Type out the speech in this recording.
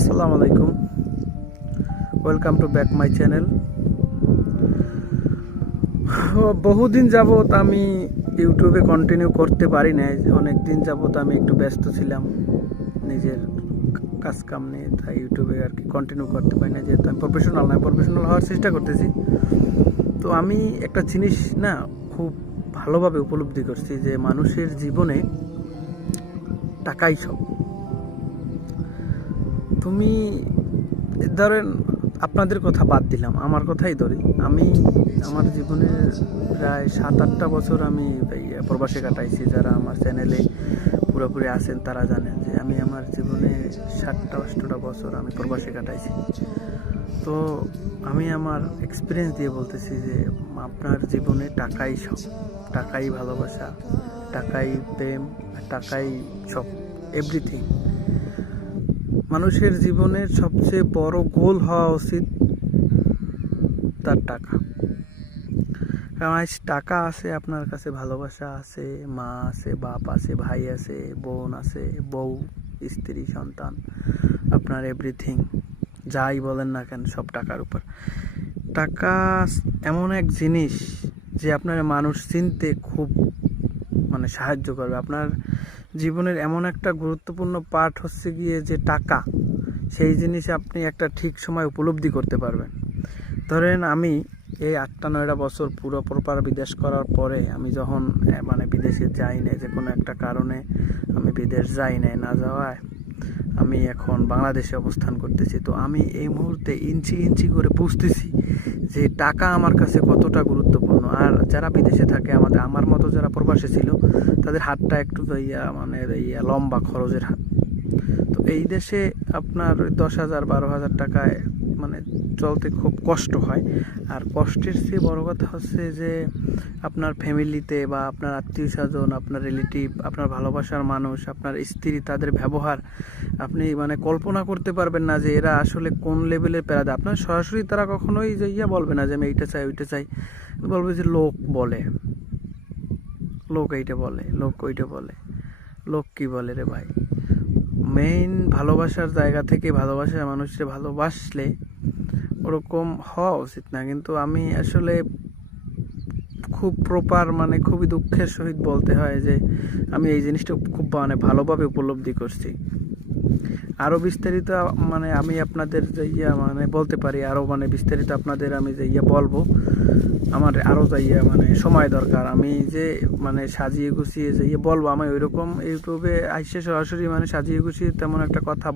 আসসালামু আলাইকুম, welcome to back my channel. বহুদিন যাবত আমি ইউটিউবে কন্টিনিউ করতে পারি না। অনেক দিন যাবত আমি একটু ব্যস্ত ছিলাম নিজের কাজ কাম নিয়ে, তাই ইউটিউবে আর কি কন্টিনিউ করতে পারি না, যেহেতু আমি প্রফেশনাল হওয়ার চেষ্টা করতেছি। তো আমি একটা জিনিস না খুব ভালোভাবে উপলব্ধি করছি যে মানুষের জীবনে টাকাই সব। তুমি ধরেন, আপনাদের কথা বাদ দিলাম, আমার কথাই ধরি। আমি আমার জীবনে প্রায় 7-8টা বছর আমি প্রবাসে কাটাইছি। যারা আমার চ্যানেলে পুরোপুরি আছেন তারা জানেন যে আমি আমার জীবনে 7-8টা বছর আমি প্রবাসে কাটাইছি। তো আমি আমার এক্সপিরিয়েন্স দিয়ে বলতেছি যে আপনার জীবনে টাকাই সব, টাকাই ভালোবাসা, টাকাই প্রেম, টাকাই সব, এভরিথিং। মানুষের জীবনের সবচেয়ে বড় গোল হওয়া উচিত তার টাকা। কারণ আজ টাকা আছে, আপনার কাছে ভালোবাসা আছে, মা আছে, বাপ আছে, ভাই আছে, বোন আছে, বউ, স্ত্রী, সন্তান, আপনার এভরিথিং যাই বলেন না কেন সব টাকার উপর। টাকা এমন এক জিনিস যে আপনার মানুষ চিনতে খুব সাহায্য করবে। আপনার জীবনের এমন একটা গুরুত্বপূর্ণ পার্ট হচ্ছে গিয়ে যে টাকা, সেই জিনিস আপনি একটা ঠিক সময় উপলব্ধি করতে পারবেন। ধরেন আমি এই 8-9টা বছর পুরো প্রপার বিদেশ করার পরে আমি যখন বিদেশে যাই না, যে কোনো একটা কারণে আমি বিদেশ যাই নাই, না যাওয়ায় আমি এখন বাংলাদেশে অবস্থান করতেছি। তো আমি এই মুহূর্তে ইঞ্চি ইঞ্চি করে বুঝতেছি যে টাকা আমার কাছে কতটা গুরুত্বপূর্ণ। আর যারা বিদেশে থাকে, আমার মতো যারা প্রবাসে ছিল, তাদের হাতটা একটু লম্বা খরচের হাত। তো এই দেশে আপনার 10,000-12,000 টাকায় চলতে খুব কষ্ট হয়। আর কষ্টের চেয়ে বড় কথা হচ্ছে যে আপনার ফ্যামিলিতে বা আপনার আত্মীয় স্বজন, আপনার রিলেটিভ, আপনার ভালোবাসার মানুষ, আপনার স্ত্রী, তাদের ব্যবহার আপনি কল্পনা করতে পারবেন না যে এরা আসলে কোন লেভেলের প্যারা দেয়। আপনার সরাসরি তারা কখনোই বলবে না যে আমি এইটা চাই ওইটা চাই, বলবে যে লোক বলে, লোক এইটা বলে, লোক ওইটা বলে। লোক কি বলে রে ভাই? মেইন ভালোবাসার জায়গা থেকে ভালোবাসার মানুষকে ভালোবাসলে ওরকম হওয়া উচিত না। কিন্তু আমি আসলে খুব প্রপার খুবই দুঃখের সহিত বলতে হয় যে আমি এই জিনিসটা খুব ভালোভাবে উপলব্ধি করছি। আরও বিস্তারিত আমি আপনাদের বলতে পারি, আরও বিস্তারিত আপনাদের আমি বলবো। আমার আরও সময় দরকার। আমি যে সাজিয়ে গুছিয়ে বলবো, আমি ওইরকম ইউটিউবে আইসে সরাসরি সাজিয়ে গুছিয়ে তেমন একটা কথা